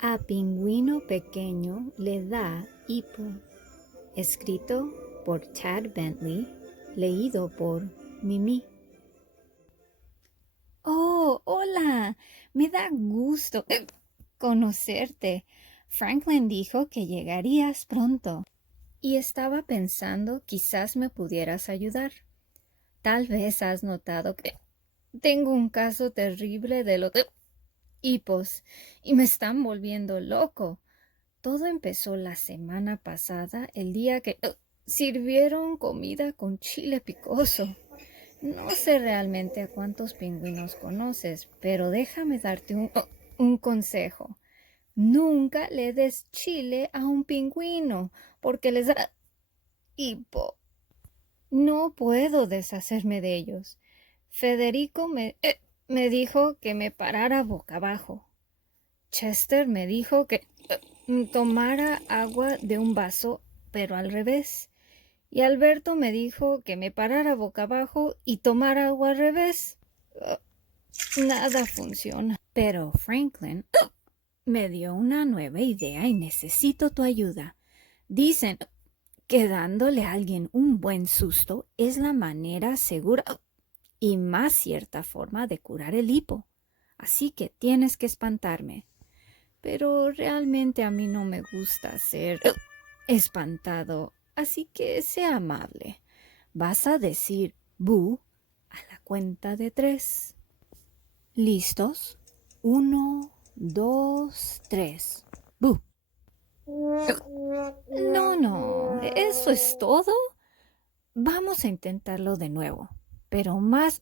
A pingüino pequeño le da hipo. Escrito por Chad Bentley, leído por Mimi. Oh, hola. Me da gusto conocerte. Franklin dijo que llegarías pronto y estaba pensando quizás me pudieras ayudar. Tal vez has notado que tengo un caso terrible de los hipos y me están volviendo loco. Todo empezó la semana pasada, el día que sirvieron comida con chile picoso. No sé realmente a cuántos pingüinos conoces, pero déjame darte un consejo. Nunca le des chile a un pingüino, porque les da hipo. No puedo deshacerme de ellos. Federico me dijo que me parara boca abajo. Chester me dijo que tomara agua de un vaso, pero al revés. Y Alberto me dijo que me parara boca abajo y tomara agua al revés. Nada funciona. Pero Franklin me dio una nueva idea y necesito tu ayuda. Dicen que dándole a alguien un buen susto es la manera segura y más cierta forma de curar el hipo. Así que tienes que espantarme. Pero realmente a mí no me gusta ser espantado, así que sea amable. Vas a decir bu a la cuenta de 3. ¿Listos? 1, 2, 3. Bu. No, ¿eso es todo? Vamos a intentarlo de nuevo, pero más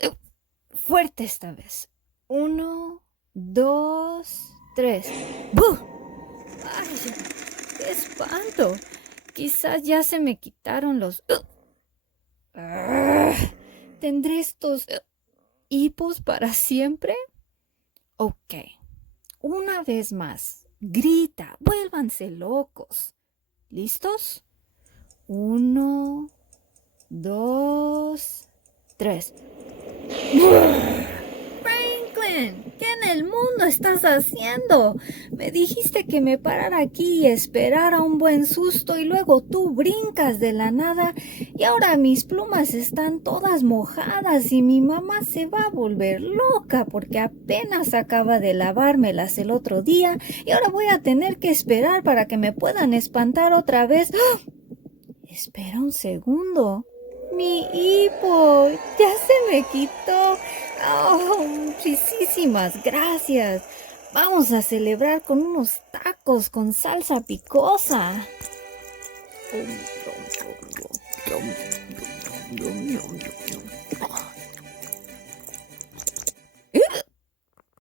fuerte esta vez. 1, 2, 3. ¡Bu! ¡Ay, qué espanto! Quizás ya se me quitaron los... ¿Tendré estos hipos para siempre? Ok. Una vez más. Grita. Vuélvanse locos. ¿Listos? 1, 2, 3. Franklin, ¿qué en el mundo estás haciendo? Me dijiste que me parara aquí y esperara un buen susto y luego tú brincas de la nada y ahora mis plumas están todas mojadas y mi mamá se va a volver loca porque apenas acaba de lavármelas el otro día y ahora voy a tener que esperar para que me puedan espantar otra vez. ¡Ah! Espera un segundo. Mi hipo ya se me quitó. Oh, muchísimas gracias. Vamos a celebrar con unos tacos con salsa picosa.